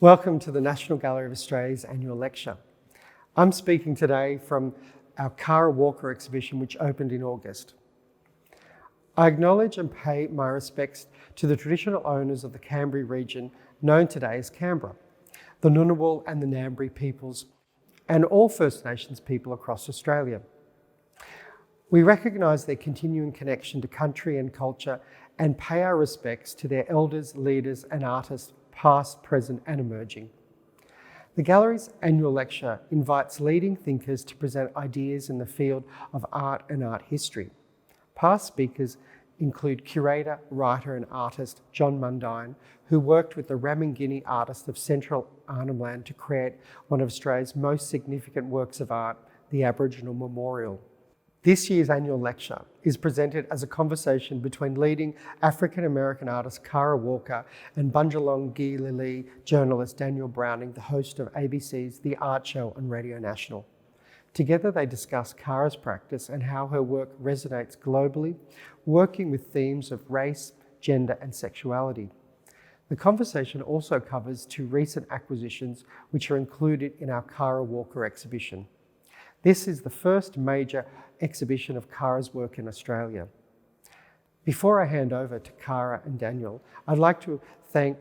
Welcome to the National Gallery of Australia's annual lecture. I'm speaking today from our Kara Walker exhibition, which opened in August. I acknowledge and pay my respects to the traditional owners of the Canberra region, known today as Canberra, the Ngunnawal and the Ngambri peoples, and all First Nations people across Australia. We recognise their continuing connection to country and culture and pay our respects to their elders, leaders and artists, past, present and emerging. The Gallery's annual lecture invites leading thinkers to present ideas in the field of art and art history. Past speakers include curator, writer and artist John Mundine, who worked with the Ramangini artist of Central Arnhem Land to create one of Australia's most significant works of art, the Aboriginal Memorial. This year's annual lecture is presented as a conversation between leading African-American artist Kara Walker and Bundjalung and Kullilli journalist Daniel Browning, the host of ABC's The Art Show on Radio National. Together they discuss Kara's practice and how her work resonates globally, working with themes of race, gender and sexuality. The conversation also covers two recent acquisitions which are included in our Kara Walker exhibition. This is the first major exhibition of Kara's work in Australia. Before I hand over to Kara and Daniel, I'd like to thank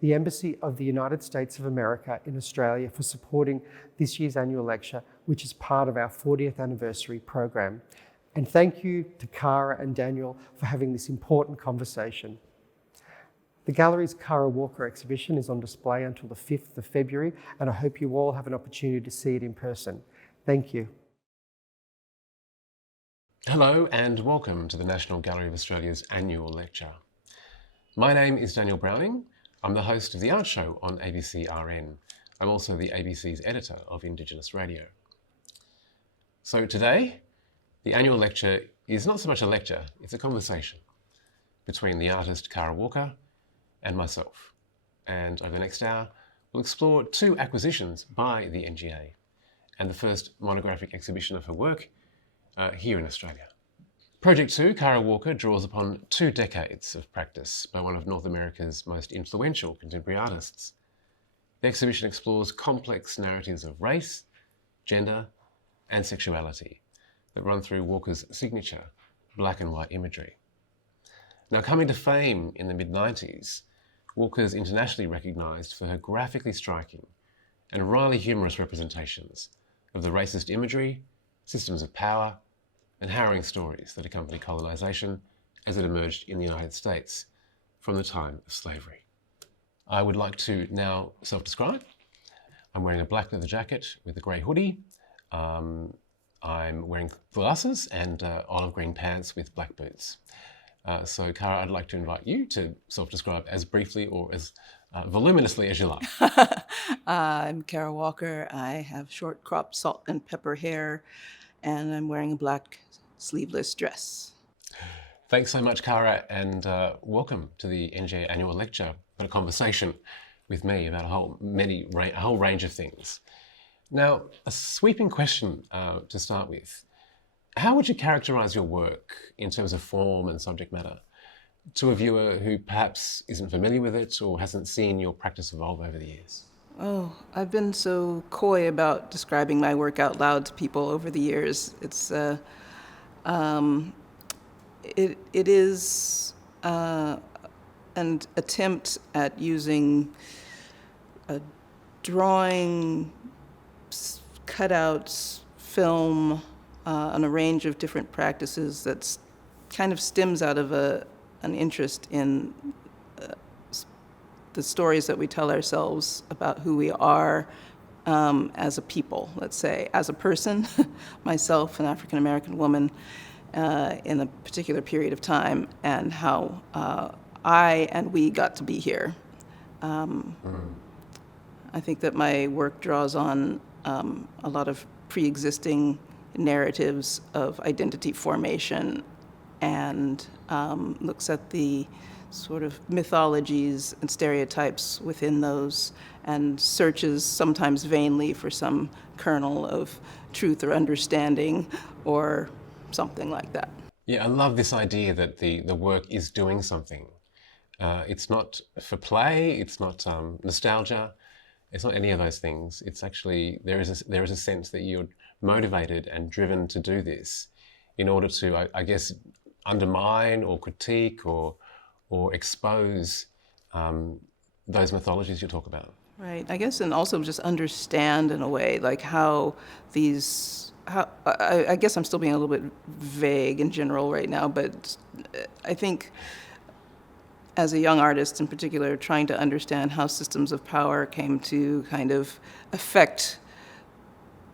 the Embassy of the United States of America in Australia for supporting this year's annual lecture, which is part of our 40th anniversary program. And thank you to Kara and Daniel for having this important conversation. The Gallery's Kara Walker exhibition is on display until the 5th of February, and I hope you all have an opportunity to see it in person. Thank you. Hello and welcome to the National Gallery of Australia's annual lecture. My name is Daniel Browning. I'm the host of The Art Show on ABC RN. I'm also the ABC's editor of Indigenous Radio. So today, the annual lecture is not so much a lecture, it's a conversation between the artist Kara Walker and myself. And over the next hour, we'll explore two acquisitions by the NGA and the first monographic exhibition of her work here in Australia. Project 2, Kara Walker, draws upon 2 decades of practice by one of North America's most influential contemporary artists. The exhibition explores complex narratives of race, gender, and sexuality that run through Walker's signature black and white imagery. Now, coming to fame in the mid-90s, Walker's internationally recognised for her graphically striking and wryly humorous representations of the racist imagery, systems of power, and harrowing stories that accompany colonisation as it emerged in the United States from the time of slavery. I would like to now self-describe. I'm wearing a black leather jacket with a grey hoodie. I'm wearing glasses and olive green pants with black boots. So Kara, I'd like to invite you to self-describe as briefly or as voluminously as you like. I'm Kara Walker. I have short cropped salt and pepper hair, and I'm wearing a black sleeveless dress. Thanks so much, Kara, and welcome to the NGA annual lecture, and a conversation with me about a whole range of things. Now, a sweeping question to start with. How would you characterise your work in terms of form and subject matter to a viewer who perhaps isn't familiar with it or hasn't seen your practice evolve over the years? Oh, I've been so coy about describing my work out loud to people over the years. It's it is an attempt at using a drawing, cutouts, film, on a range of different practices that's kind of stems out of an interest in the stories that we tell ourselves about who we are as a people, let's say, as a person, myself, an African-American woman, in a particular period of time, and how I and we got to be here. I think that my work draws on a lot of pre-existing narratives of identity formation and looks at the sort of mythologies and stereotypes within those and searches sometimes vainly for some kernel of truth or understanding or something like that. Yeah, I love this idea that the work is doing something. It's not for play, it's not nostalgia, It's not any of those things. It's actually, there is a sense that you're motivated and driven to do this in order to, I guess, undermine or critique or expose those mythologies you talk about. Right. I guess, and also just understand in a way, like how these, I guess I'm still being a little bit vague in general right now, but I think as a young artist in particular, trying to understand how systems of power came to kind of affect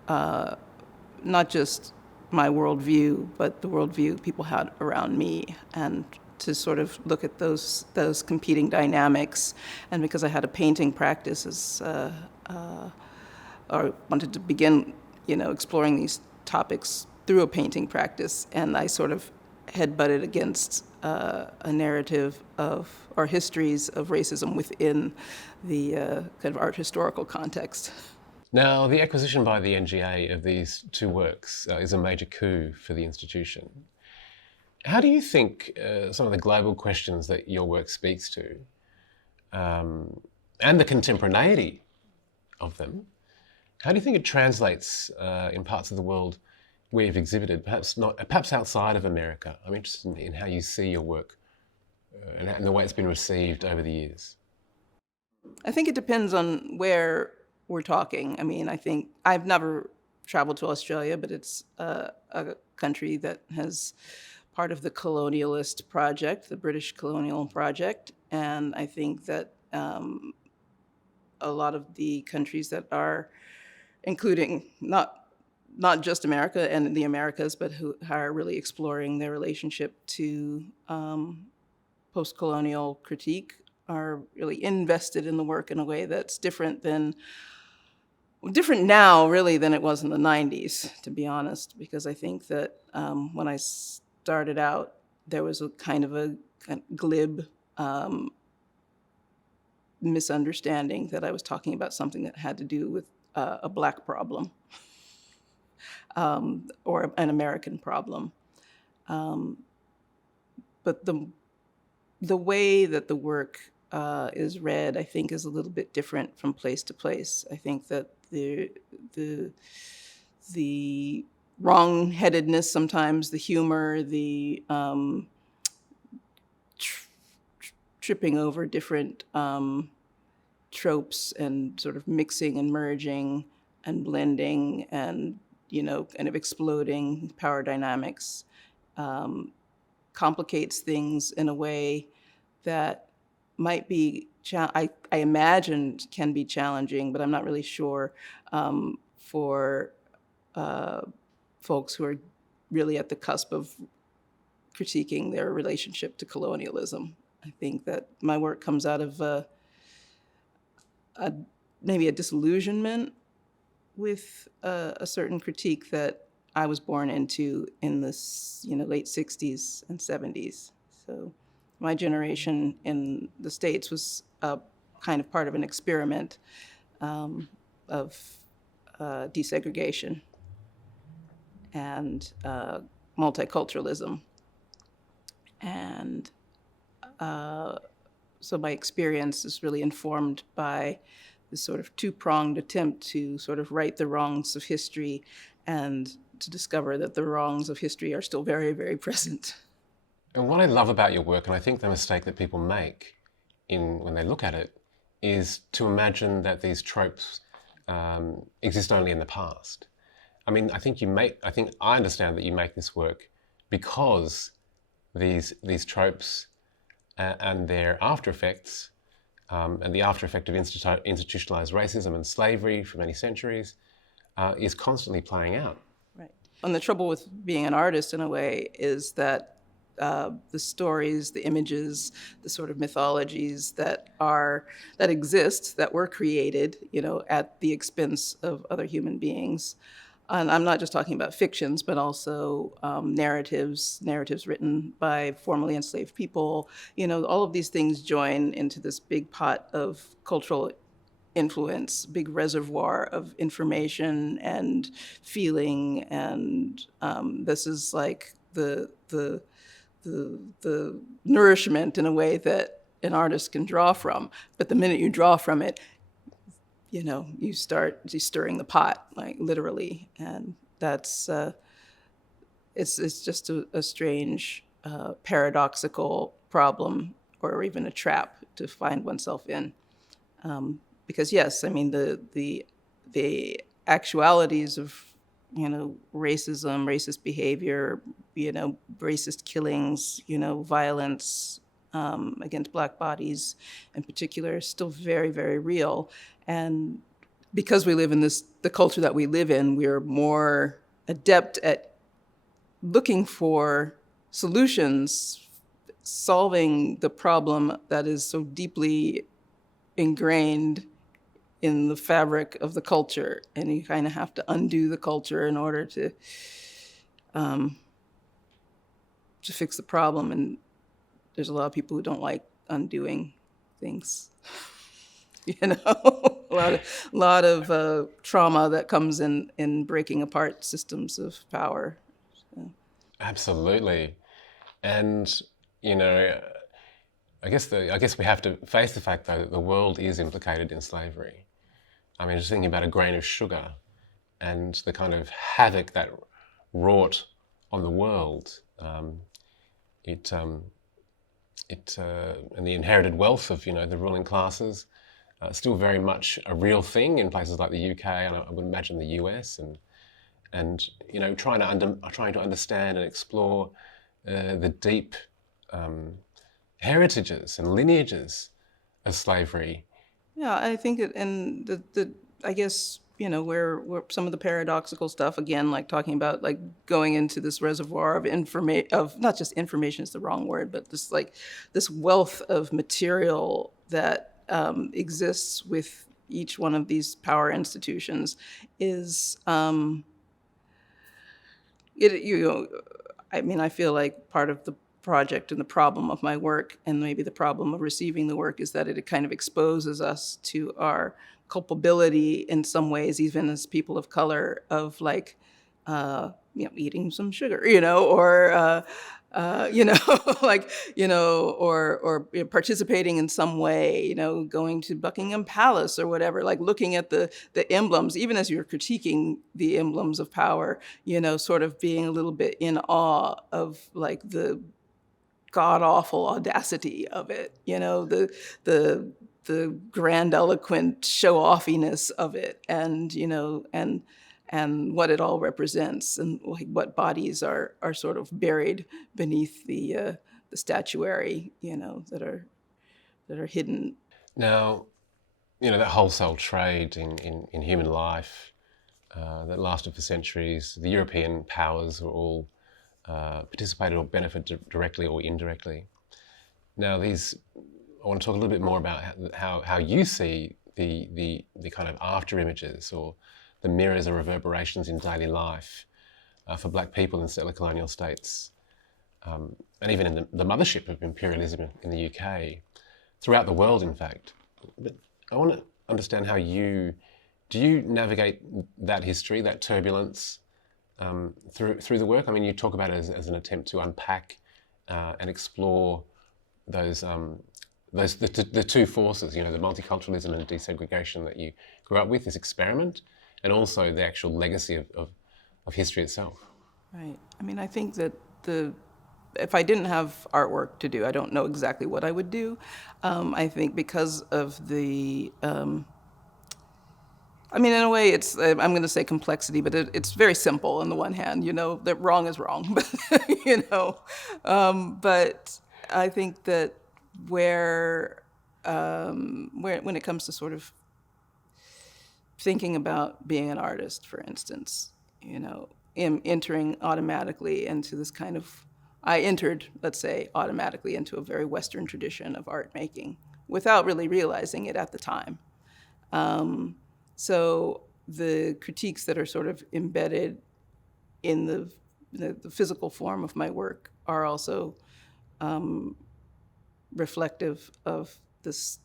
not just my worldview, but the worldview people had around me, and to sort of look at those competing dynamics. And because I had a painting practice, or wanted to begin, exploring these topics through a painting practice, and I sort of head-butted against a narrative of, or histories of racism within the kind of art historical context. Now, the acquisition by the NGA of these two works is a major coup for the institution. How do you think some of the global questions that your work speaks to, and the contemporaneity of them, how do you think it translates in parts of the world where you've exhibited, perhaps outside of America? I'm interested in how you see your work and the way it's been received over the years. I think it depends on where we're talking. I mean, I think I've never traveled to Australia, but it's a country that has part of the colonialist project, the British colonial project. And I think that a lot of the countries that are, including not just America and the Americas, but who are really exploring their relationship to post-colonial critique, are really invested in the work in a way that's different now, really, than it was in the 90s, to be honest, because I think that when I started out, there was a kind of glib misunderstanding that I was talking about something that had to do with a Black problem or an American problem. But the way that the work is read, I think, is a little bit different from place to place. I think that the wrong-headedness sometimes, the humor, the tripping over different tropes and sort of mixing and merging and blending and, kind of exploding power dynamics complicates things in a way that might be, I imagine can be challenging, but I'm not really sure for folks who are really at the cusp of critiquing their relationship to colonialism. I think that my work comes out of maybe a disillusionment with a certain critique that I was born into in the late 60s and 70s. So my generation in the States was kind of part of an experiment of desegregation and multiculturalism. And so my experience is really informed by this sort of two-pronged attempt to sort of right the wrongs of history and to discover that the wrongs of history are still very, very present. And what I love about your work, and I think the mistake that people make when they look at it, is to imagine that these tropes exist only in the past. I mean, I think I understand that you make this work because these tropes and their after effects, and the after effect of institutionalized racism and slavery for many centuries is constantly playing out. Right. And the trouble with being an artist, in a way, is that the stories, the images, the sort of mythologies that exist, that were created, at the expense of other human beings. And I'm not just talking about fictions, but also narratives written by formerly enslaved people. All of these things join into this big pot of cultural influence, big reservoir of information and feeling, and this is like the nourishment in a way that an artist can draw from. But the minute you draw from it, you start stirring the pot, like literally, and that's it's just a strange, paradoxical problem, or even a trap to find oneself in. Because yes, I mean the actualities of racism, racist behavior, racist killings, violence against Black bodies in particular is still very, very real. And because we live in the culture that we live in, we are more adept at looking for solutions, solving the problem that is so deeply ingrained in the fabric of the culture, and you kind of have to undo the culture in order to fix the problem. And there's a lot of people who don't like undoing things. A lot of trauma that comes in breaking apart systems of power. So. Absolutely, and I guess we have to face the fact though that the world is implicated in slavery. I mean, just thinking about a grain of sugar and the kind of havoc that wrought on the world, and the inherited wealth of the ruling classes, still very much a real thing in places like the UK, and I would imagine the US, and trying to understand and explore the deep heritages and lineages of slavery. Yeah, I think I guess where some of the paradoxical stuff, again, like talking about like going into this reservoir of not just information is the wrong word, but this wealth of material that exists with each one of these power institutions is I feel like part of the project and the problem of my work, and maybe the problem of receiving the work, is that it kind of exposes us to our culpability in some ways, even as people of color, of like, eating some sugar, or or participating in some way, going to Buckingham Palace or whatever, like looking at the emblems, even as you're critiquing the emblems of power, sort of being a little bit in awe of like the god-awful audacity of it, the grandiloquent show-offiness of it, and and what it all represents, and like what bodies are sort of buried beneath the statuary, that are hidden. Now, that wholesale trade in human life that lasted for centuries, the European powers were all participated or benefited directly or indirectly. Now, I want to talk a little bit more about how you see the kind of after images or the mirrors or reverberations in daily life for Black people in settler colonial states, and even in the mothership of imperialism in the UK, throughout the world, in fact. But I want to understand how do you navigate that history, that turbulence, through the work? I mean, you talk about it as an attempt to unpack and explore the two forces, the multiculturalism and desegregation that you grew up with, this experiment, and also the actual legacy of history itself. Right. I mean, I think that if I didn't have artwork to do, I don't know exactly what I would do. I think because of the in a way, it's, I'm going to say complexity, but it's very simple on the one hand, that wrong is wrong, but I think that when it comes to sort of thinking about being an artist, for instance, entering automatically into this kind of, I entered, let's say, automatically into a very Western tradition of art making without really realizing it at the time. So the critiques that are sort of embedded in the physical form of my work are also reflective of this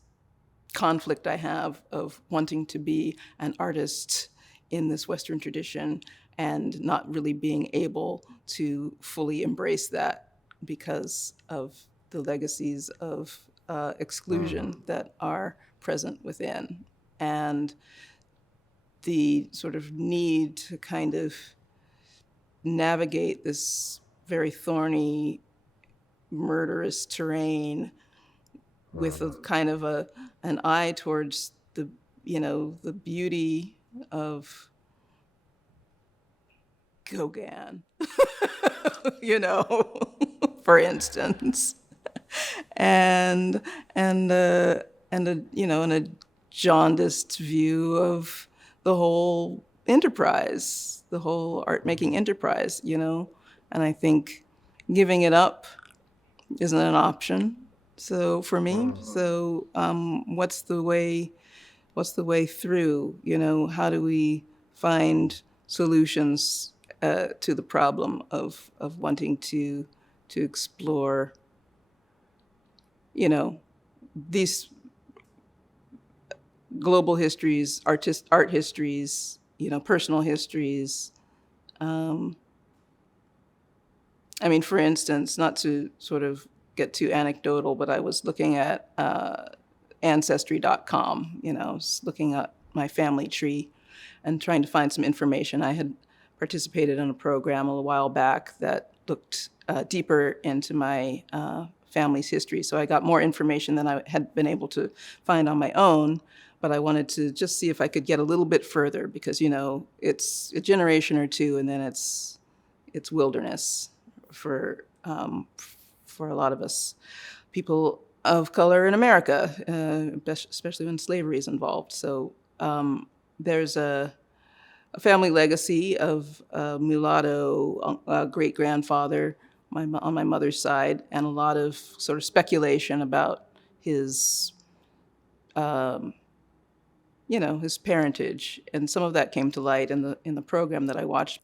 conflict I have of wanting to be an artist in this Western tradition and not really being able to fully embrace that because of the legacies of exclusion that are present within. and the sort of need to kind of navigate this very thorny, murderous terrain with a kind of an eye towards the beauty of Gauguin, for instance, and a jaundiced view of the whole enterprise, the whole art making enterprise, and I think giving it up isn't an option. So for me, what's the way through? How do we find solutions to the problem of wanting to explore, these global histories, art histories, personal histories. For instance, not to sort of get too anecdotal, but I was looking at Ancestry.com, looking at my family tree and trying to find some information. I had participated in a program a while back that looked deeper into my family's history. So I got more information than I had been able to find on my own, but I wanted to just see if I could get a little bit further because, it's a generation or two and then it's wilderness for a lot of us people of color in America, especially when slavery is involved. So there's a family legacy of a mulatto great-grandfather on my mother's side, and a lot of sort of speculation about his, his parentage, and some of that came to light in the program that I watched.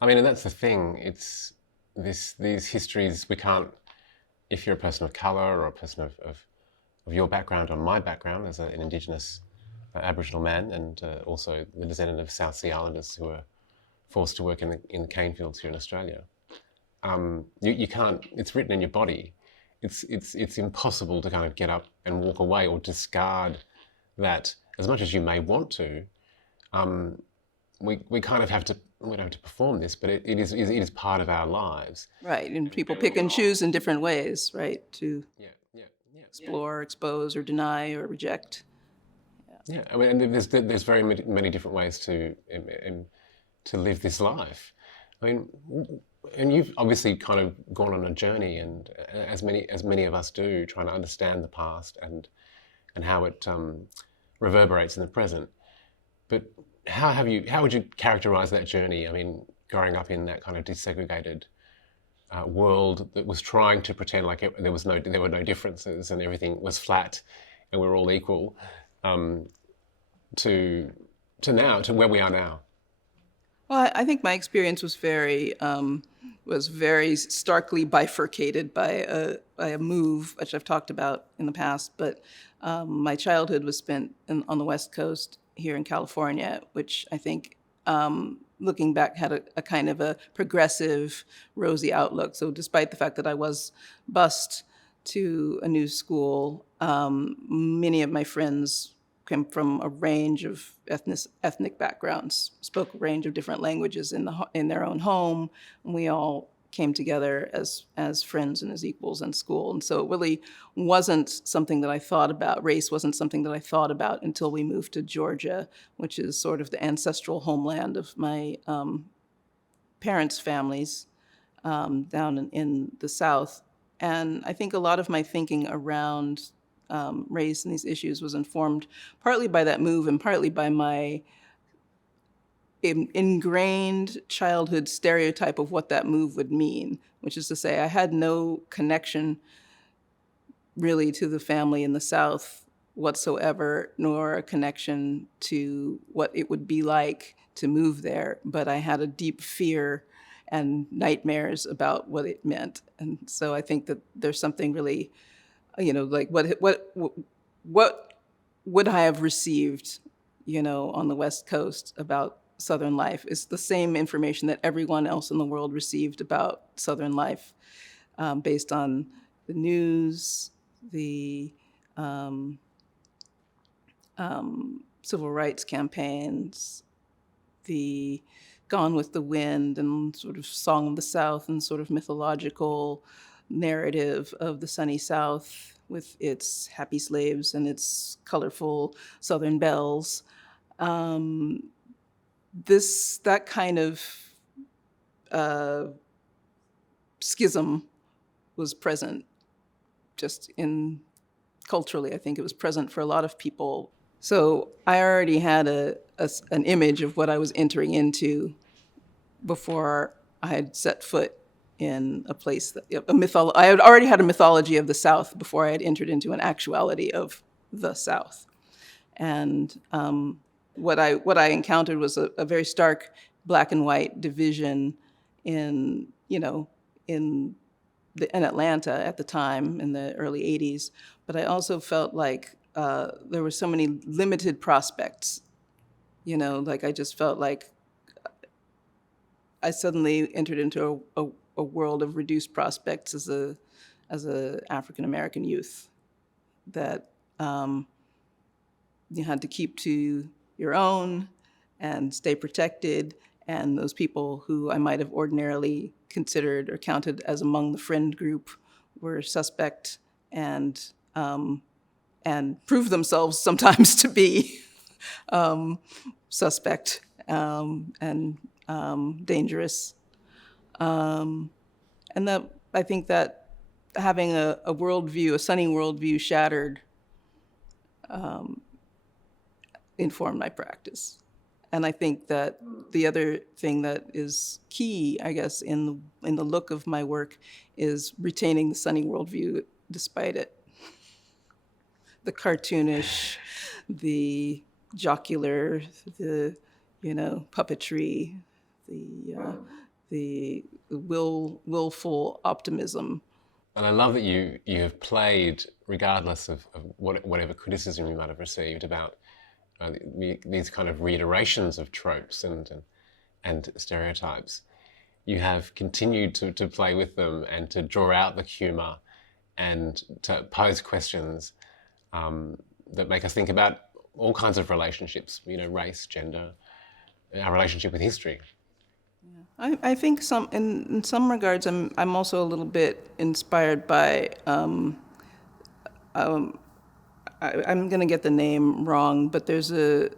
And that's the thing. It's these histories we can't. If you're a person of colour or a person of your background or my background as an Indigenous Aboriginal man, and also the descendant of South Sea Islanders who were forced to work in the cane fields here in Australia, you can't. It's written in your body. It's impossible to kind of get up and walk away or discard that. As much as you may want to, we kind of have to. We don't have to perform this, but it is part of our lives. Right, and people pick and choose in different ways, right, to explore, expose, or deny, or reject. Yeah, and there's very many different ways to live this life. And you've obviously kind of gone on a journey, and as many of us do, trying to understand the past and how it reverberates in the present. But how would you characterize that journey? Growing up in that kind of desegregated world that was trying to pretend like there were no differences and everything was flat and we're all equal, to where we are now. Well, I think my experience was very starkly bifurcated by a move, which I've talked about in the past. But my childhood was spent on the West Coast here in California, which I think, looking back, had a kind of a progressive, rosy outlook. So despite the fact that I was bused to a new school, many of my friends came from a range of ethnic backgrounds, spoke a range of different languages in their own home, and we all came together as friends and as equals in school. And so it really wasn't something that I thought about. Race wasn't something that I thought about until we moved to Georgia, which is sort of the ancestral homeland of my parents' families down in the South. And I think a lot of my thinking around race and these issues was informed partly by that move and partly by my ingrained childhood stereotype of what that move would mean, which is to say I had no connection really to the family in the South whatsoever, nor a connection to what it would be like to move there. But I had a deep fear and nightmares about what it meant. And so I think that there's something really, like what would I have received, on the West Coast about Southern life is the same information that everyone else in the world received about Southern life, based on the news, the civil rights campaigns, the Gone with the Wind and sort of Song of the South and sort of mythological narrative of the sunny South with its happy slaves and its colorful Southern belles. That kind of schism was present just in culturally. I think it was present for a lot of people. So I already had an image of what I was entering into before I had set foot in a place I had already had a mythology of the South before I had entered into an actuality of the South. And what I encountered was a very stark black and white division in Atlanta at the time in the early 80s. But I also felt like there were so many limited prospects. Like I just felt like I suddenly entered into a world of reduced prospects as a African American youth, that you had to keep to your own and stay protected, and those people who I might have ordinarily considered or counted as among the friend group were suspect and proved themselves sometimes to be suspect and dangerous. And that I think that having a worldview, a sunny worldview shattered, informed my practice. And I think that the other thing that is key, I guess, in the look of my work is retaining the sunny worldview despite it. The cartoonish, the jocular, the puppetry, the willful optimism. And I love that you have played, regardless of whatever criticism you might have received about these kind of reiterations of tropes and stereotypes. You have continued to play with them and to draw out the humour and to pose questions that make us think about all kinds of relationships, race, gender, our relationship with history. Yeah. I think in some regards, I'm also a little bit inspired by. I'm going to get the name wrong, but there's a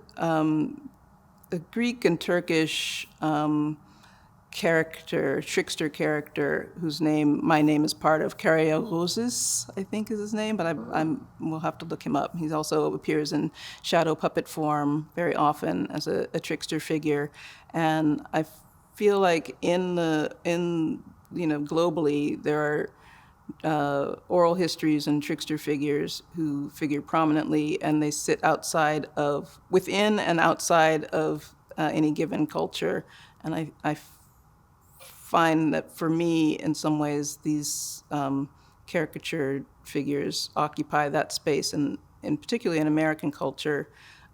Greek and Turkish trickster character, whose my name is part of. Karayarozis, I think is his name, but we'll have to look him up. He also appears in shadow puppet form very often as a trickster figure, and I feel like globally there are oral histories and trickster figures who figure prominently, and they sit within and outside of any given culture. And I find that for me, in some ways, these caricatured figures occupy that space, and particularly in American culture.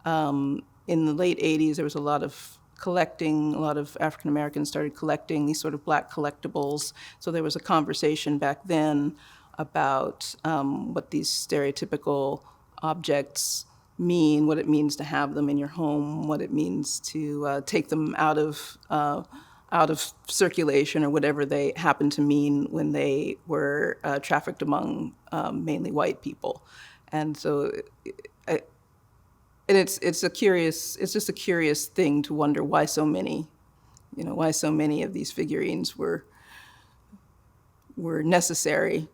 In the late 80s, there was a lot of collecting. A lot of African Americans started collecting these sort of black collectibles. So there was a conversation back then about what these stereotypical objects mean, what it means to have them in your home, what it means to take them out of circulation, or whatever they happened to mean when they were trafficked among mainly white people. And so it's just a curious thing to wonder why so many of these figurines were necessary.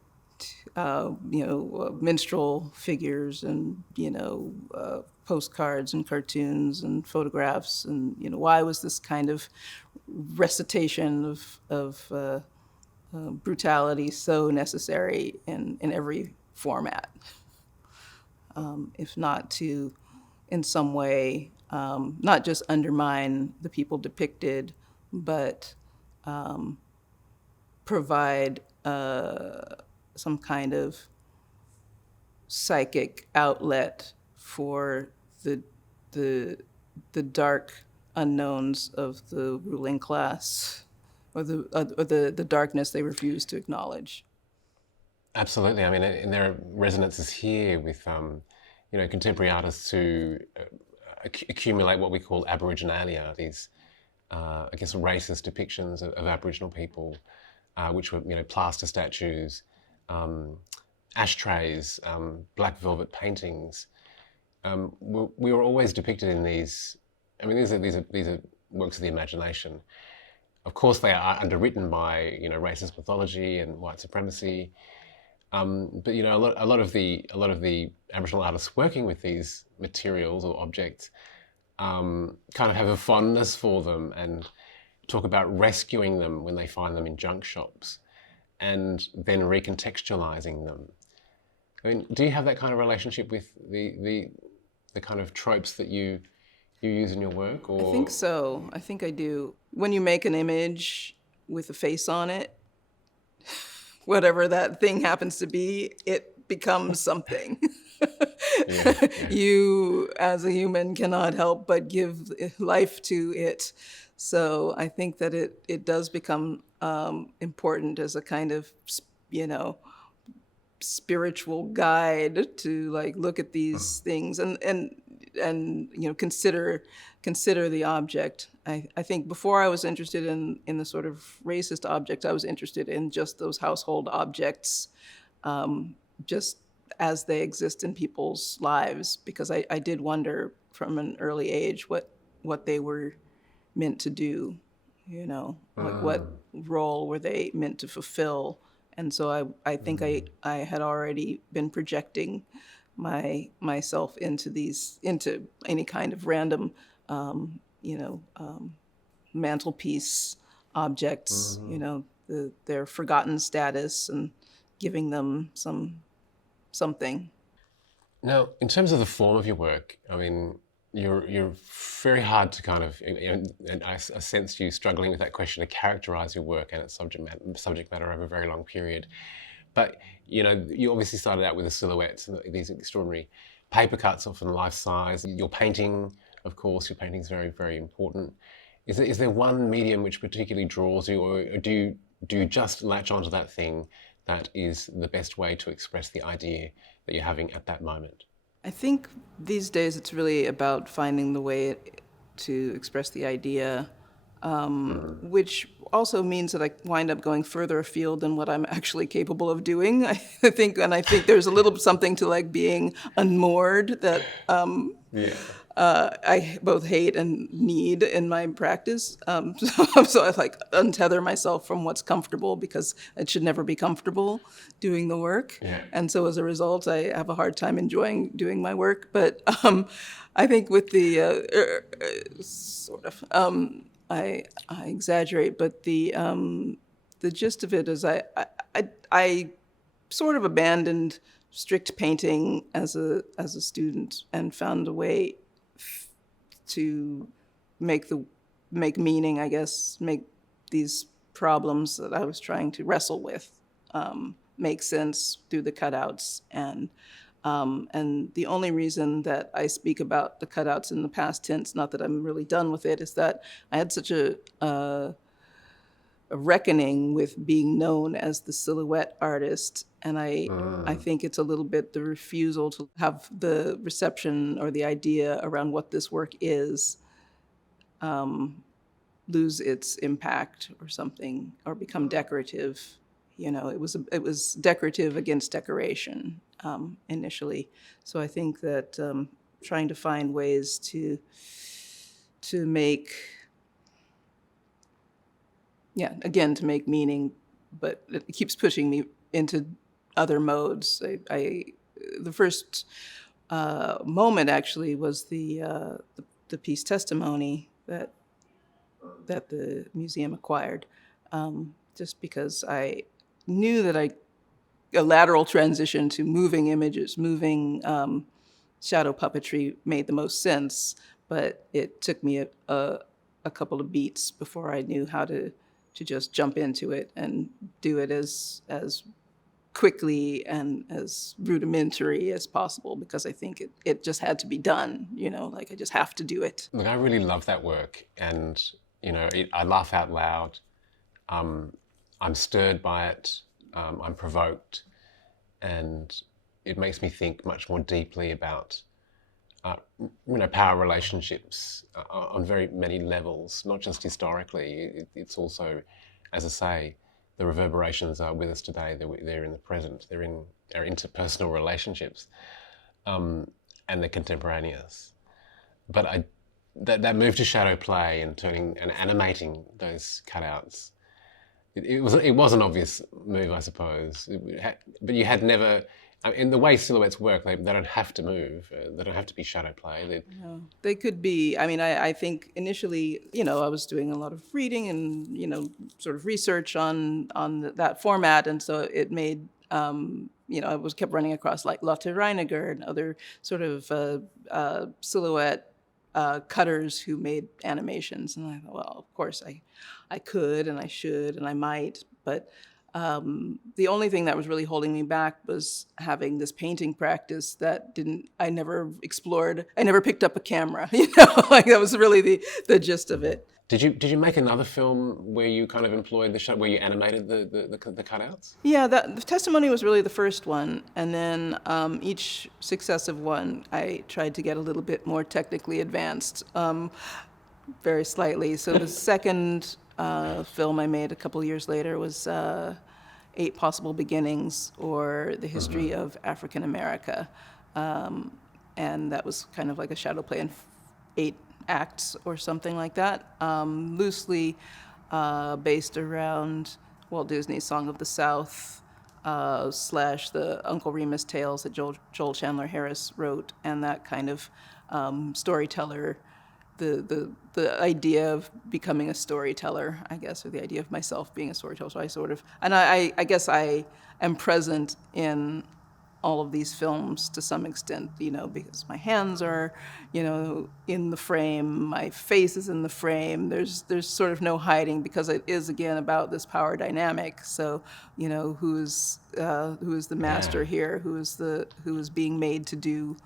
Minstrel figures and postcards and cartoons and photographs, and why was this kind of recitation of brutality so necessary in every format, if not to, in some way, not just undermine the people depicted, but provide some kind of psychic outlet for the dark unknowns of the ruling class, or the darkness they refuse to acknowledge. Absolutely. I mean, and there are resonances here with contemporary artists who accumulate what we call aboriginalia, these, I guess, racist depictions of Aboriginal people, which were, plaster statues, ashtrays, black velvet paintings. We were always depicted in these. I mean, these are works of the imagination. Of course, they are underwritten by racist mythology and white supremacy. But a lot of the Aboriginal artists working with these materials or objects kind of have a fondness for them and talk about rescuing them when they find them in junk shops, and then recontextualizing them. I mean, do you have that kind of relationship with the kind of tropes that you use in your work? Or? I think so. I think I do. When you make an image with a face on it, whatever that thing happens to be, it becomes something. Yeah. You, as a human, cannot help but give life to it. So I think that it does become important as a kind of, spiritual guide to look at these things and consider the object. I think before I was interested in the sort of racist object, I was interested in just those household objects, just as they exist in people's lives, because I did wonder from an early age what they were meant to do, what role were they meant to fulfill. And so I think I had already been projecting myself into any kind of random, mantelpiece objects, their forgotten status, and giving them something. Now, in terms of the form of your work, I mean, you're very hard to kind of, and I sense you struggling with that question to characterize your work and its subject matter over a very long period. But, you obviously started out with the silhouettes, these extraordinary paper cuts, often life size. Your painting, of course, your painting is very, very important. Is there one medium which particularly draws you, or do you just latch onto that thing that is the best way to express the idea that you're having at that moment? I think these days it's really about finding the way to express the idea, which also means that I wind up going further afield than what I'm actually capable of doing. I think there's a little something to being unmoored that I both hate and need in my practice. So I untether myself from what's comfortable, because it should never be comfortable doing the work. Yeah. And so as a result, I have a hard time enjoying doing my work. But I think with the I exaggerate, but the gist of it is I sort of abandoned strict painting as a student and found a way to make meaning, I guess, make these problems that I was trying to wrestle with make sense through the cutouts. And the only reason that I speak about the cutouts in the past tense, not that I'm really done with it, is that I had such a reckoning with being known as the silhouette artist. And I think it's a little bit the refusal to have the reception or the idea around what this work is lose its impact or something, or become decorative. It was decorative against decoration initially. So I think that trying to find ways to make meaning, but it keeps pushing me into other modes. The first moment actually was the piece Testimony that the museum acquired, just because I knew that a lateral transition to moving images, moving shadow puppetry made the most sense, but it took me a couple of beats before I knew how to just jump into it and do it as quickly and as rudimentary as possible, because I think it just had to be done, I just have to do it. Look, I really love that work, and I laugh out loud. I'm stirred by it. I'm provoked, and it makes me think much more deeply about power relationships on very many levels, not just historically. It's also, as I say, the reverberations are with us today. They're in the present. They're in our interpersonal relationships, and they're contemporaneous. But that move to shadow play and turning and animating those cutouts, it was an obvious move, I suppose. But you had never. In the way silhouettes work, they don't have to move. They don't have to be shadow play. No, they could be. I mean, I think initially, I was doing a lot of reading and, sort of research on that format. And so it made, I kept running across like Lotte Reiniger and other sort of silhouette cutters who made animations. And I thought, well, of course I could and I should and I might, but the only thing that was really holding me back was having this painting practice that I never explored. I never picked up a camera, like that was really the gist of it. Did you make another film where you kind of employed where you animated the cutouts? Yeah, the Testimony was really the first one, and then each successive one I tried to get a little bit more technically advanced, very slightly. So the second film I made a couple years later was 8 Possible Beginnings, or the history of African America. And that was kind of like a shadow play in 8 acts or something like that, loosely based around Walt Disney's Song of the South / the Uncle Remus tales that Joel Chandler Harris wrote, and that kind of storyteller, the idea of becoming a storyteller, I guess, or the idea of myself being a storyteller. So I guess I am present in all of these films to some extent, because my hands are, in the frame, my face is in the frame. There's sort of no hiding, because it is again about this power dynamic. So, who is the master here? Who is being made to do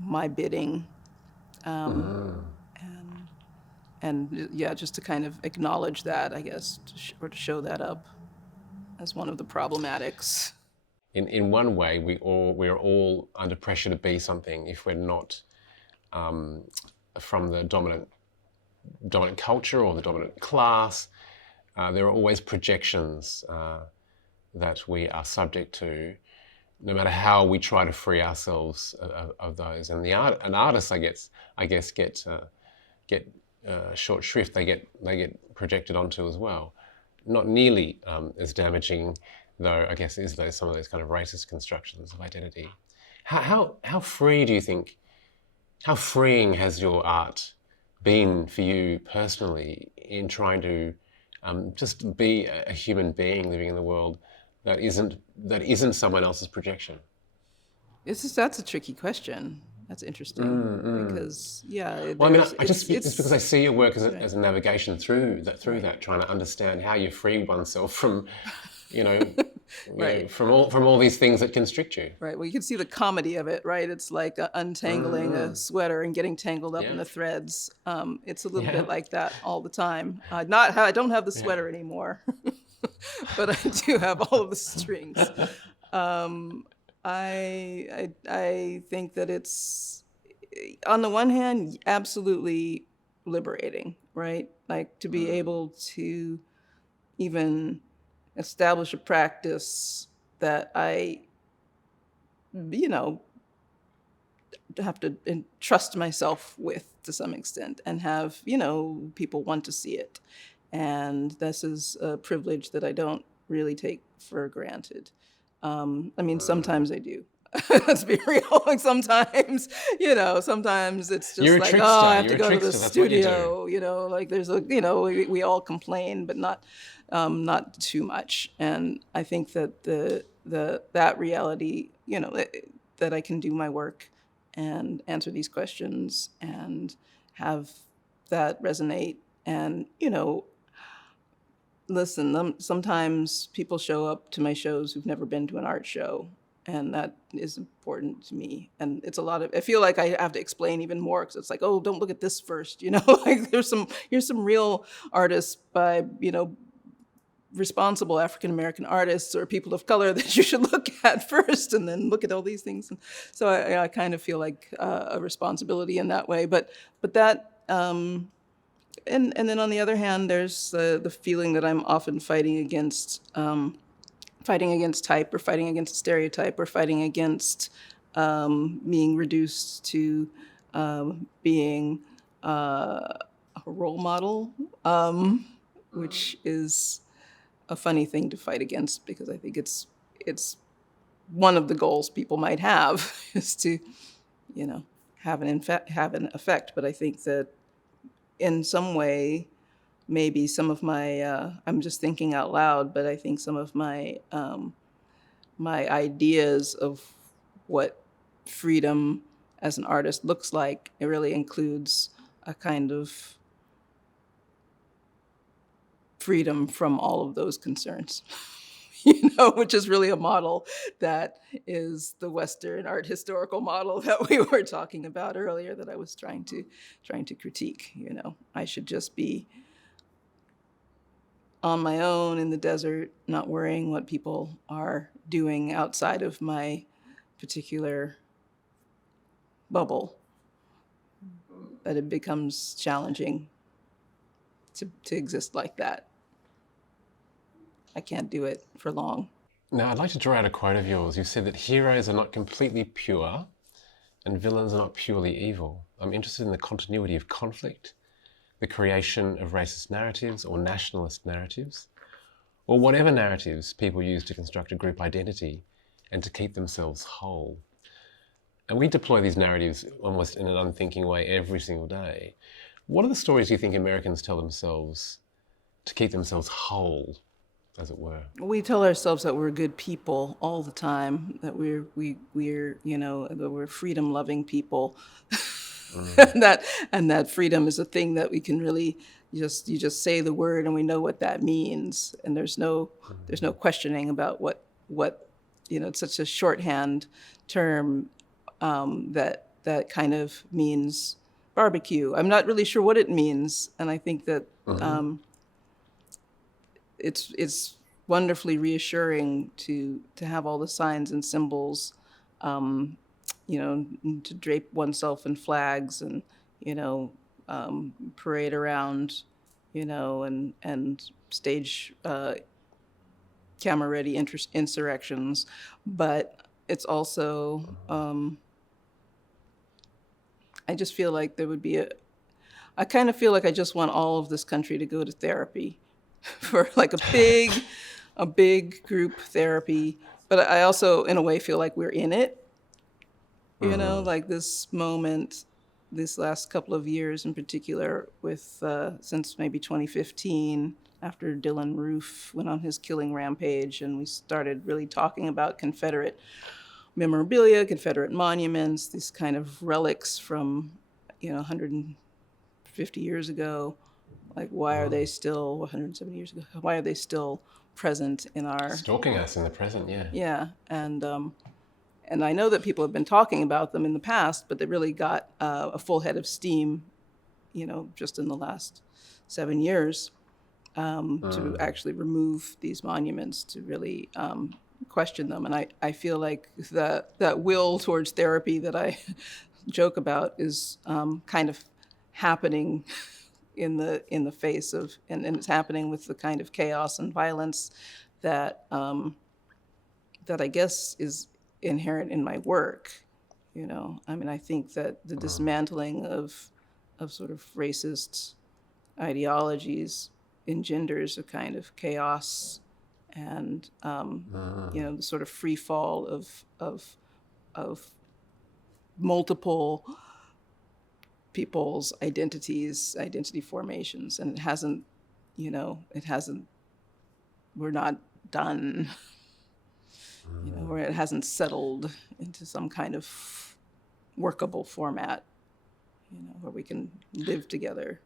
my bidding? And yeah, just to kind of acknowledge that, I guess, or to show that up as one of the problematics. In one way, we're all under pressure to be something if we're not from the dominant culture or the dominant class. There are always projections that we are subject to, no matter how we try to free ourselves of those. And an artist, I guess, get short shrift. They get projected onto as well. Not nearly as damaging, though, I guess, is some of those kind of racist constructions of identity. How free do you think? How freeing has your art been for you personally in trying to just be a human being living in the world that isn't someone else's projection? That's a tricky question. That's interesting because it's because I see your work as a navigation through that, trying to understand how you free oneself from, from all these things that constrict you. Right. Well, you can see the comedy of it, right? It's like untangling a sweater and getting tangled up in the threads. It's a little bit like that all the time. I don't have the sweater anymore, but I do have all of the strings. I think that it's, on the one hand, absolutely liberating, right? Like to be able to even establish a practice that I, have to entrust myself with to some extent and have, people want to see it. And this is a privilege that I don't really take for granted. Sometimes I do. Let's be real. Like sometimes it's just You're like, I have to go to the studio. Like there's we all complain, but not too much. And I think that that reality, that I can do my work and answer these questions and have that resonate. And listen, sometimes people show up to my shows who've never been to an art show, and that is important to me. And it's I feel like I have to explain even more, because it's like, oh, don't look at this first, like here's some real artists by, responsible African-American artists or people of color that you should look at first and then look at all these things. And so I kind of feel like a responsibility in that way. But that, and then on the other hand, there's the feeling that I'm often fighting against type, or fighting against stereotype, or fighting against being reduced to being a role model, which is a funny thing to fight against, because I think it's one of the goals people might have is to, have an effect. But I think that in some way, maybe some of my I'm just thinking out loud, but I think some of my my ideas of what freedom as an artist looks like, it really includes a kind of freedom from all of those concerns, which is really a model that is the Western art historical model that we were talking about earlier, that I was trying to critique. I should just be on my own in the desert, not worrying what people are doing outside of my particular bubble. But it becomes challenging to exist like that. I can't do it for long. Now, I'd like to draw out a quote of yours. You said that heroes are not completely pure and villains are not purely evil. I'm interested in the continuity of conflict, the creation of racist narratives or nationalist narratives, or whatever narratives people use to construct a group identity and to keep themselves whole. And we deploy these narratives almost in an unthinking way every single day. What are the stories you think Americans tell themselves to keep themselves whole, as it were? We tell ourselves that we're good people all the time, that we're that we're freedom-loving people. and that freedom is a thing that we can really you just say the word and we know what that means, and there's no questioning about what it's such a shorthand term that kind of means barbecue. I'm not really sure what it means, and I think that it's wonderfully reassuring to have all the signs and symbols, to drape oneself in flags and parade around, and stage camera-ready insurrections. But it's also I just feel like there would be I kind of feel like I just want all of this country to go to therapy for like a big group therapy. But I also, in a way, feel like we're in it, like this moment, this last couple of years in particular, with since maybe 2015, after Dylan Roof went on his killing rampage, and we started really talking about Confederate memorabilia, Confederate monuments, these kind of relics from 150 years ago. Like, why are they still 170 years ago? Why are they still present in our stalking us in the present? Yeah, and I know that people have been talking about them in the past, but they really got a full head of steam, just in the last 7 years, to actually remove these monuments, to really question them. And I feel like that will towards therapy that I joke about is kind of happening in the face of, and it's happening with the kind of chaos and violence that that I guess is inherent in my work. I think that the dismantling of sort of racist ideologies engenders a kind of chaos and the sort of free fall of multiple people's identity formations, and it hasn't, we're not done, or it hasn't settled into some kind of workable format, where we can live together.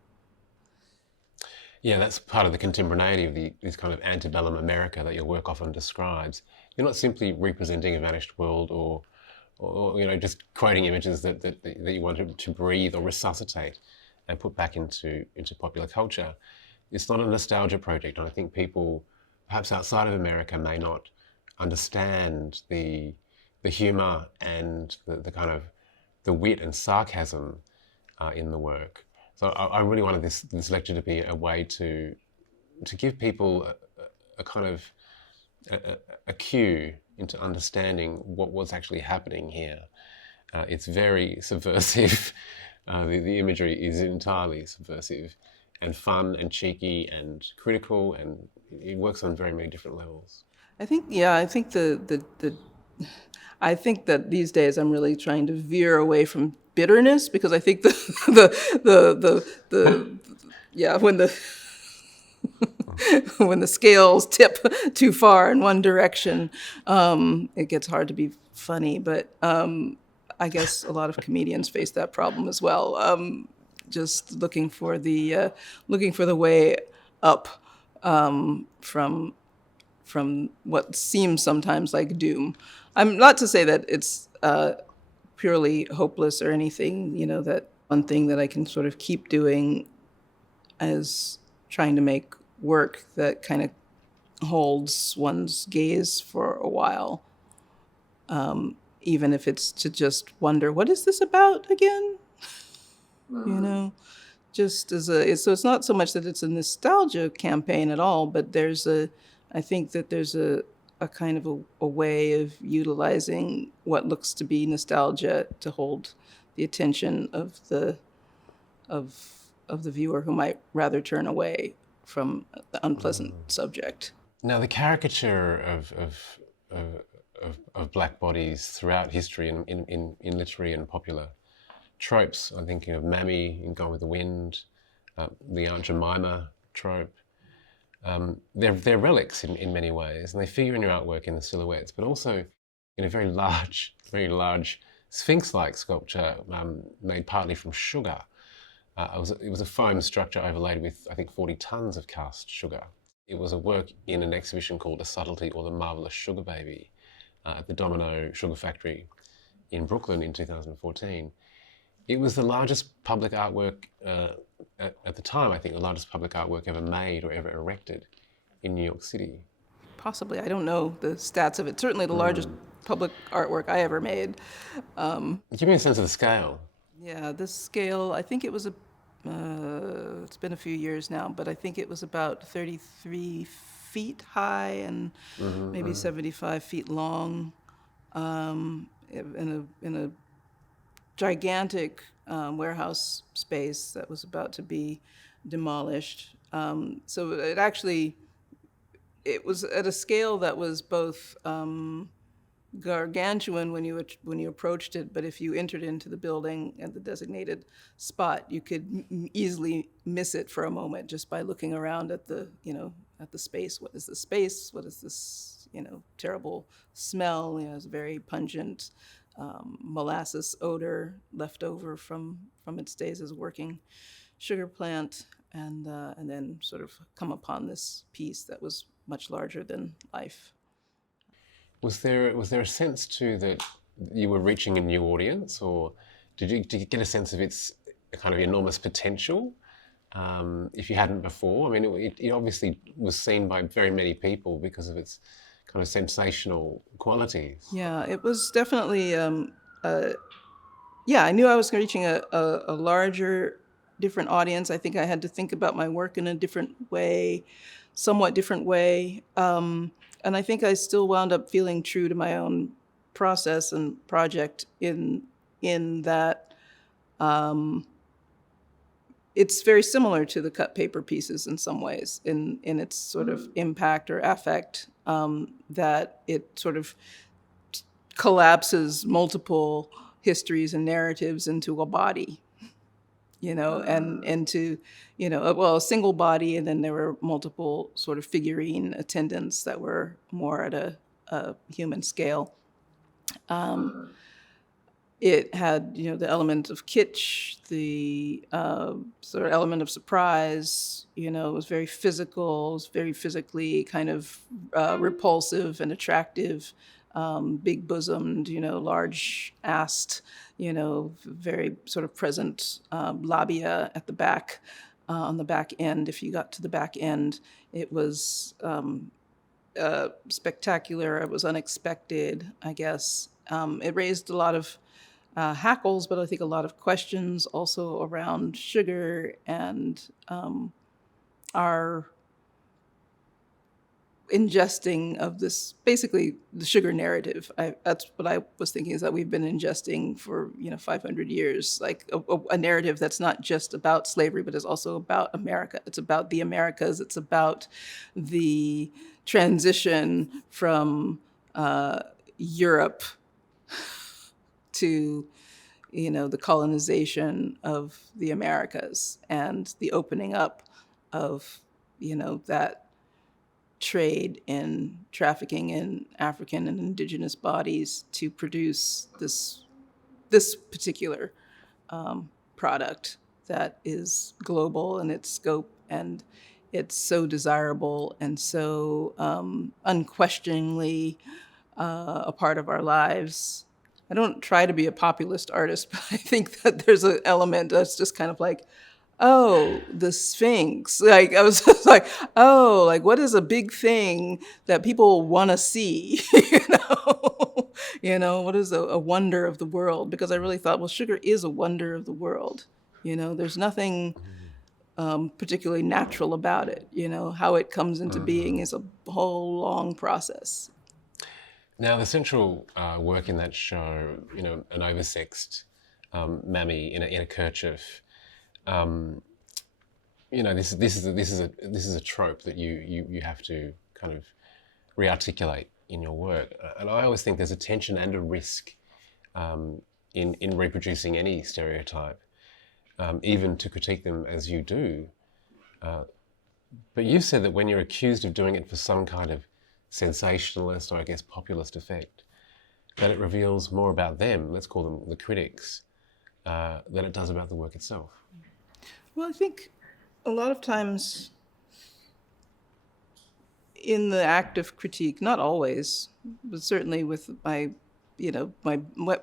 Yeah, that's part of the contemporaneity of this kind of antebellum America that your work often describes. You're not simply representing a vanished world or just quoting images that you want to breathe or resuscitate and put back into popular culture. It's not a nostalgia project. And I think people perhaps outside of America may not understand the humour and the kind of the wit and sarcasm in the work. So I really wanted this lecture to be a way to give people a kind of a cue into understanding what was actually happening here. It's very subversive. The imagery is entirely subversive and fun and cheeky and critical, and it works on very many different levels. I think I think that these days I'm really trying to veer away from bitterness, because I think when the when the scales tip too far in one direction, it gets hard to be funny. But I guess a lot of comedians face that problem as well. Just looking for the way up from what seems sometimes like doom. I'm not to say that it's purely hopeless or anything. That one thing that I can sort of keep doing is trying to make work that kind of holds one's gaze for a while, even if it's to just wonder, what is this about again? Just as so it's not so much that it's a nostalgia campaign at all, but I think that there's a kind of a way of utilizing what looks to be nostalgia to hold the attention of the viewer who might rather turn away from the unpleasant subject. Now, the caricature of black bodies throughout history in literary and popular tropes, I'm thinking of Mammy in Gone with the Wind, the Aunt Jemima trope. They're relics in many ways, and they figure in your artwork in the silhouettes, but also in a very large sphinx-like sculpture made partly from sugar. It was a foam structure overlaid with, I think, 40 tons of cast sugar. It was a work in an exhibition called A Subtlety or the Marvelous Sugar Baby at the Domino Sugar Factory in Brooklyn in 2014. It was the largest public artwork, at the time, I think, the largest public artwork ever made or ever erected in New York City. Possibly. I don't know the stats of it. Certainly the largest public artwork I ever made. Give me a sense of the scale. Yeah, this scale, I think it was it's been a few years now, but I think it was about 33 feet high and maybe 75 feet long, in a gigantic warehouse space that was about to be demolished. So it was at a scale that was both gargantuan when you approached it, but if you entered into the building at the designated spot, you could easily miss it for a moment just by looking around at the space. What is this space? What is this terrible smell? It's very pungent molasses odor left over from its days as a working sugar plant, and then sort of come upon this piece that was much larger than life. Was there a sense too that you were reaching a new audience, or did you get a sense of its kind of enormous potential if you hadn't before? I mean, it obviously was seen by very many people because of its kind of sensational qualities. Yeah, it was definitely. I knew I was reaching a larger, different audience. I think I had to think about my work in a somewhat different way. And I think I still wound up feeling true to my own process and project in that it's very similar to the cut paper pieces in some ways, in its sort of impact or affect, that it sort of collapses multiple histories and narratives into a body, and into, a single body, and then there were multiple sort of figurine attendants that were more at a human scale. It had, the element of kitsch, the sort of element of surprise. It was very physical. It was very physically kind of repulsive and attractive, big-bosomed, large-assed, very sort of present labia at the back, on the back end. If you got to the back end, it was spectacular. It was unexpected, I guess. It raised a lot of hackles, but I think a lot of questions also around sugar and our ingesting of this, basically the sugar narrative. That's what I was thinking, is that we've been ingesting for 500 years, like a narrative that's not just about slavery, but is also about America. It's about the Americas. It's about the transition from Europe to the colonization of the Americas and the opening up of that trade in trafficking in African and indigenous bodies to produce this particular product that is global in its scope, and it's so desirable and so unquestioningly a part of our lives. I don't try to be a populist artist, but I think that there's an element that's just kind of like, oh, the Sphinx. Like, I was just like, oh, like, what is a big thing that people want to see? What is a wonder of the world? Because I really thought, well, sugar is a wonder of the world. There's nothing particularly natural about it. How it comes into being is a whole long process. Now, the central work in that show, an oversexed mammy in a kerchief. This is a trope that you have to kind of re-articulate in your work, and I always think there's a tension and a risk in reproducing any stereotype, even to critique them as you do. But you said that when you're accused of doing it for some kind of sensationalist or, I guess, populist effect, that it reveals more about them, let's call them the critics, than it does about the work itself. Well, I think a lot of times in the act of critique, not always, but certainly with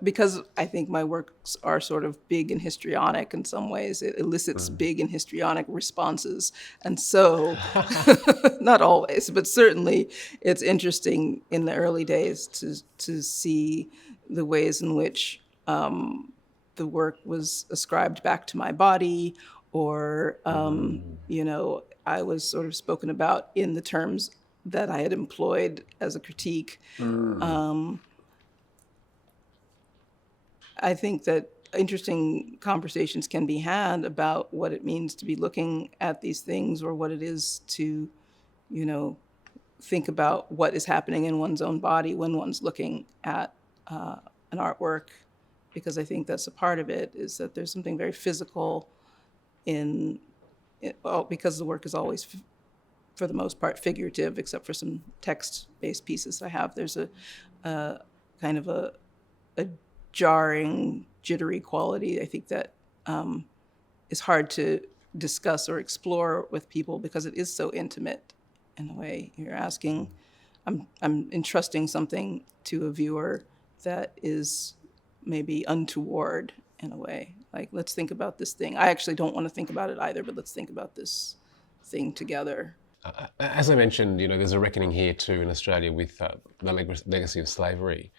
because I think my works are sort of big and histrionic in some ways, it elicits big and histrionic responses. And so, not always, but certainly it's interesting in the early days to see the ways in which the work was ascribed back to my body, or, I was sort of spoken about in the terms that I had employed as a critique. I think that interesting conversations can be had about what it means to be looking at these things, or what it is to, think about what is happening in one's own body when one's looking at an artwork, because I think that's a part of it, is that there's something very physical because the work is always, for the most part, figurative, except for some text-based pieces I have. There's a kind of a jarring, jittery quality, I think, that is hard to discuss or explore with people because it is so intimate in a way. You're asking, I'm entrusting something to a viewer that is maybe untoward in a way. Like, let's think about this thing. I actually don't want to think about it either, but let's think about this thing together. As I mentioned, there's a reckoning here too in Australia with the legacy of slavery,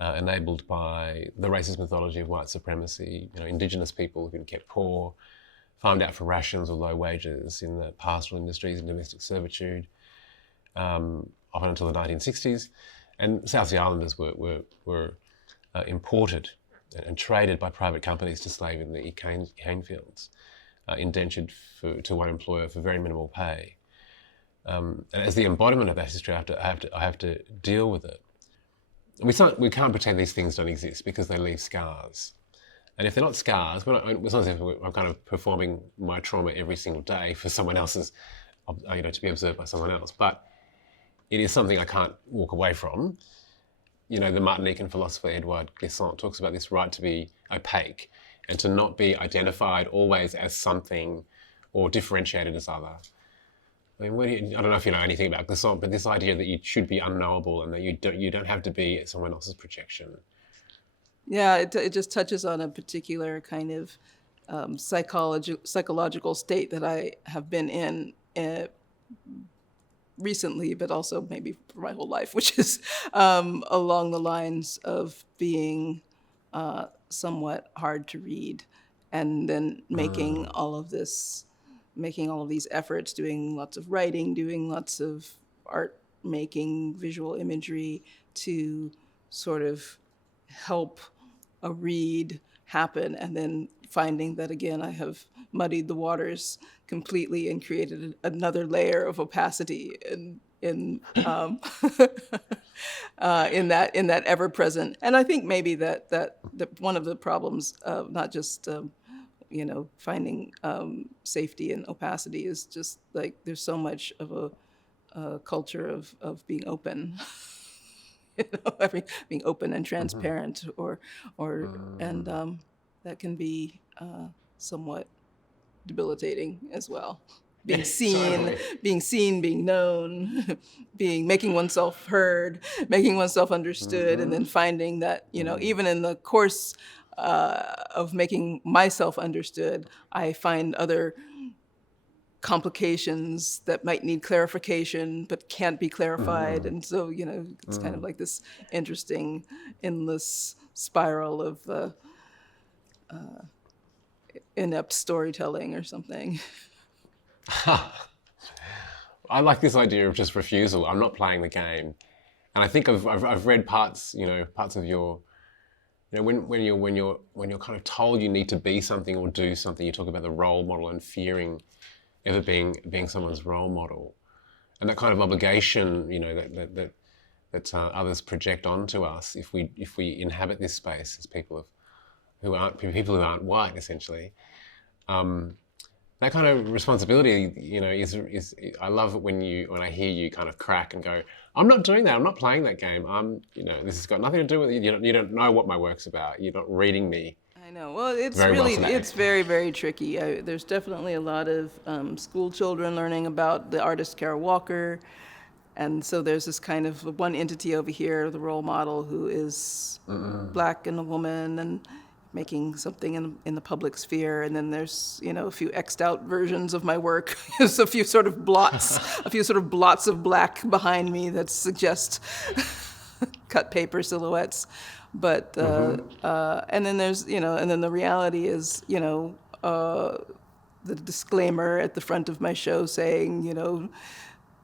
enabled by the racist mythology of white supremacy. Indigenous people have been kept poor, farmed out for rations or low wages in the pastoral industries and domestic servitude, often until the 1960s. And South Sea Islanders were imported and traded by private companies to slave in the cane fields, indentured to one employer for very minimal pay. And as the embodiment of that history, I have to deal with it. We can't pretend these things don't exist because they leave scars. And if they're not scars, it's not as if I'm kind of performing my trauma every single day for someone else's, to be observed by someone else. But it is something I can't walk away from. The Martinican philosopher Edouard Glissant talks about this right to be opaque and to not be identified always as something or differentiated as other. I mean, I don't know if you know anything about Glissant, but this idea that you should be unknowable and that you don't have to be someone else's projection. Yeah, it just touches on a particular kind of psychological state that I have been in recently, but also maybe for my whole life, which is along the lines of being somewhat hard to read, and then making all of these efforts, doing lots of writing, doing lots of art making, visual imagery to sort of help a read happen, and then finding that again I have muddied the waters completely and created another layer of opacity in in that ever present. And I think maybe that one of the problems of not just finding safety and opacity is just like there's so much of a culture of being open. Being open and transparent, and that can be somewhat debilitating as well. Being seen, being known, making oneself heard, making oneself understood, and then finding that even in the course of making myself understood, I find other complications that might need clarification but can't be clarified. And so, it's kind of like this interesting, endless spiral of inept storytelling or something. I like this idea of just refusal. I'm not playing the game. And I think I've read parts of your, when you're kind of told you need to be something or do something, you talk about the role model and fearing ever being someone's role model, and that kind of obligation, that others project onto us if we inhabit this space as people who aren't white, essentially. That kind of responsibility, is I love it when I hear you kind of crack and go, I'm not doing that. I'm not playing that game. This has got nothing to do with it. You don't know what my work's about. You're not reading me. I know. Well, it's very, very tricky. There's definitely a lot of school children learning about the artist Kara Walker. And so there's this kind of one entity over here, the role model, who is Black and a woman and making something in the public sphere. And then there's, a few X'd out versions of my work. There's a few sort of blots of black behind me that suggest cut paper silhouettes. But and then there's and then the reality is the disclaimer at the front of my show saying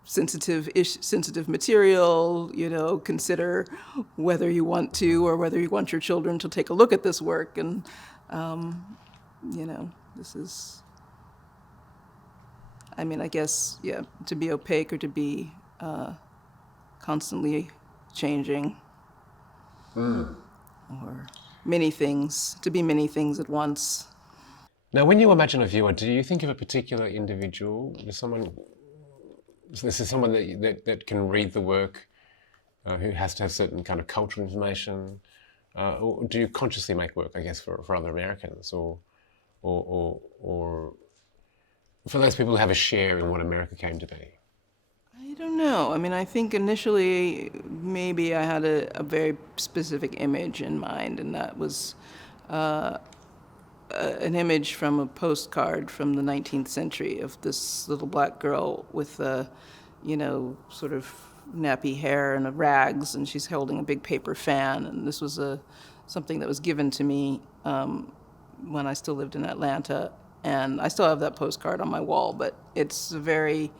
sensitive material, consider whether you want to or whether you want your children to take a look at this work. And this is, I guess, to be opaque or to be constantly changing. Or many things, to be many things at once. Now, when you imagine a viewer, do you think of a particular individual? This is someone that can read the work, who has to have certain kind of cultural information, or do you consciously make work, I guess, for other Americans, or for those people who have a share in what America came to be? I don't know. I think initially maybe I had a very specific image in mind, and that was an image from a postcard from the 19th century of this little black girl with sort of nappy hair and rags, and she's holding a big paper fan. And this was something that was given to me when I still lived in Atlanta, and I still have that postcard on my wall. But it's a very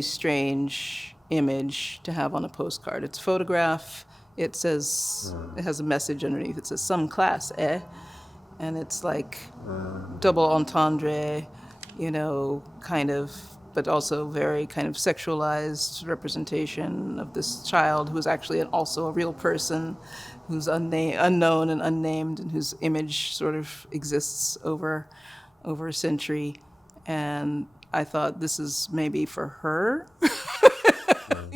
strange image to have on a postcard. It's a photograph. It says, it has a message underneath. It says, "Some class, eh?" And it's like double entendre, kind of, but also very kind of sexualized representation of this child who is actually also a real person, who's unknown and unnamed, and whose image sort of exists over a century. And I thought, this is maybe for her.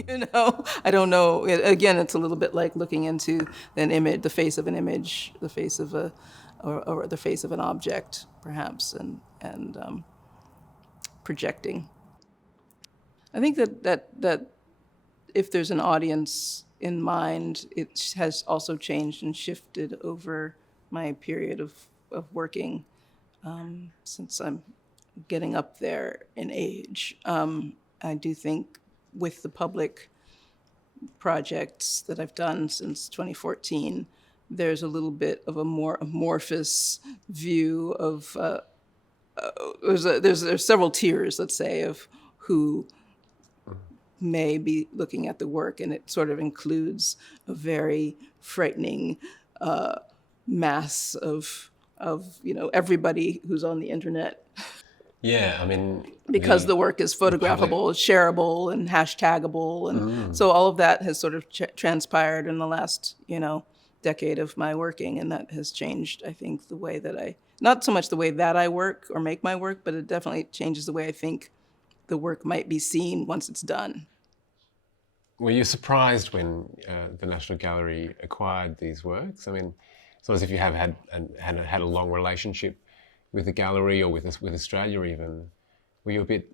I don't know. Again, it's a little bit like looking into an image, the face of an image, the face of or the face of an object, perhaps, and projecting. I think that if there's an audience in mind, it has also changed and shifted over my period of working, since I'm getting up there in age. I do think with the public projects that I've done since 2014, there's a little bit of a more amorphous view of, there's several tiers, let's say, of who may be looking at the work, and it sort of includes a very frightening mass of everybody who's on the internet. Yeah, I mean, because the work is photographable, shareable, and hashtagable, and so all of that has sort of transpired in the last decade of my working, and that has changed, I think, the way that not so much the way that I work or make my work, but it definitely changes the way I think the work might be seen once it's done. Were you surprised when the National Gallery acquired these works? I mean, it's not as if you have had a long relationship with the gallery or with Australia even. Were you a bit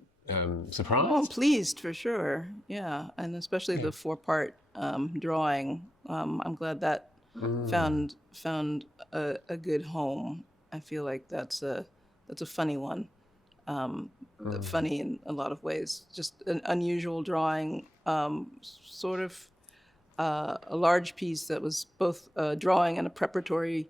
surprised? Oh, I'm pleased for sure. Yeah, and especially the 4-part drawing. I'm glad that found a good home. I feel like that's a funny one. Funny in a lot of ways. Just an unusual drawing, sort of a large piece that was both a drawing and a preparatory.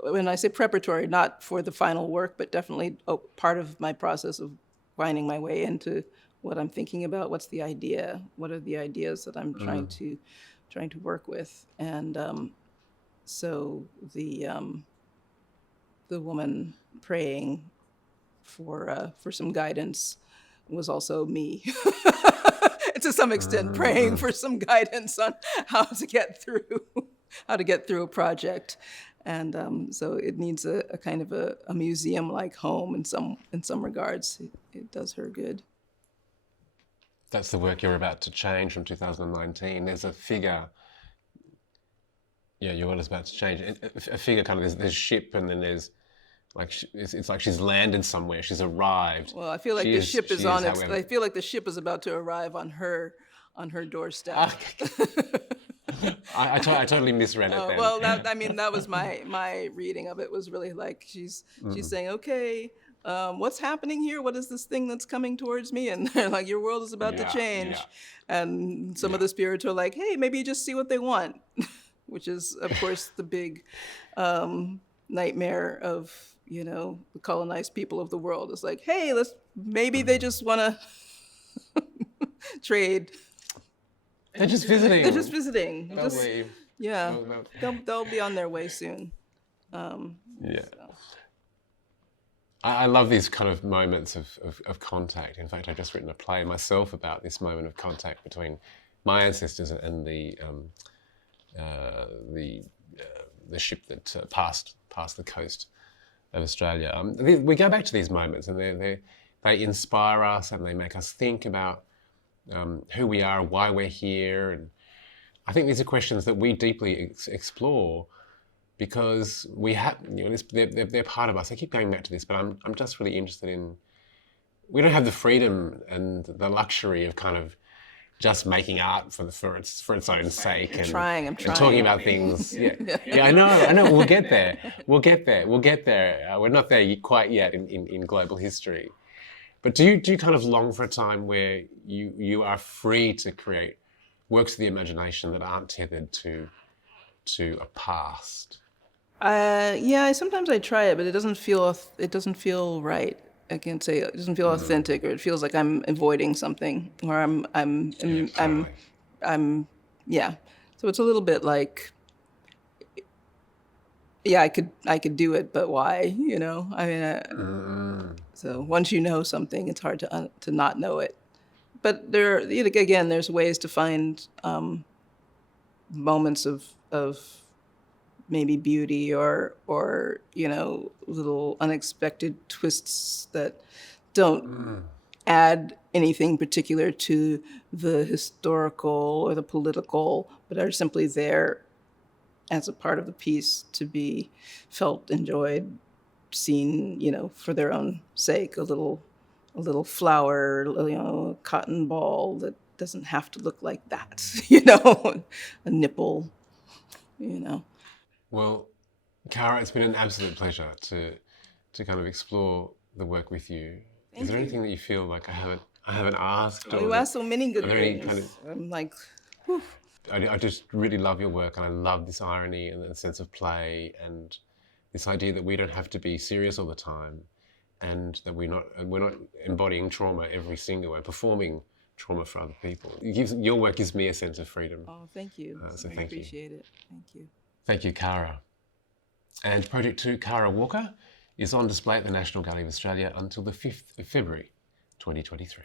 When I say preparatory, not for the final work, but definitely part of my process of finding my way into what I'm thinking about. What's the idea? What are the ideas that I'm trying to work with? And so the woman praying for some guidance was also me. To some extent, praying for some guidance on how to get through a project. And so it needs a kind of a museum-like home in some regards. It does her good. That's the work you're about to change from 2019. There's a figure. Yeah, your world is about to change. A figure kind of, there's a ship, and then there's it's like she's landed somewhere. She's arrived. Well, I feel like the ship is on its. I feel like the ship is about to arrive on her doorstep. I totally misread it then. Well, that was my reading of it. Was really like she's saying, okay, what's happening here? What is this thing that's coming towards me? And they're like, your world is about to change. Yeah. And some of the spirits are like, hey, maybe you just see what they want, which is, of course, the big nightmare of the colonized people of the world. It's like, hey, maybe they just want to trade. They're just visiting. They'll leave. Yeah, they'll be on their way soon. Yeah. So. I love these kind of moments of contact. In fact, I've just written a play myself about this moment of contact between my ancestors and the ship that passed the coast of Australia. We go back to these moments, and they inspire us, and they make us think about who we are, why we're here, and I think these are questions that we deeply explore because we have, they're part of us. I keep going back to this, but I'm just really interested in. We don't have the freedom and the luxury of kind of just making art for its own sake. I'm trying. And talking about things. Yeah, I know. We'll get there. We're not there quite yet in global history. But do you kind of long for a time where you are free to create works of the imagination that aren't tethered to a past? Yeah, sometimes I try it, but it doesn't feel right. I can't say it doesn't feel authentic, or it feels like I'm avoiding something, or I'm So it's a little bit like, yeah, I could do it, but why? I mean, so once you know something, it's hard to not know it. But there's ways to find moments of maybe beauty or little unexpected twists that don't add anything particular to the historical or the political, but are simply there as a part of the piece to be felt, enjoyed, seen, for their own sake. A little flower, a cotton ball that doesn't have to look like that, a nipple, Well, Cara, it's been an absolute pleasure to kind of explore the work with you. Is there anything that you feel like I I haven't asked. Oh, you asked so many good are there any things. kind of- I'm like, whew. I just really love your work, and I love this irony and the sense of play and this idea that we don't have to be serious all the time, and that we're not embodying trauma every single and performing trauma for other people. Your work gives me a sense of freedom. Oh, thank you. So I thank you. appreciate it. Thank you. Thank you, Cara. And Project 2 Cara Walker is on display at the National Gallery of Australia until the 5th of February 2023.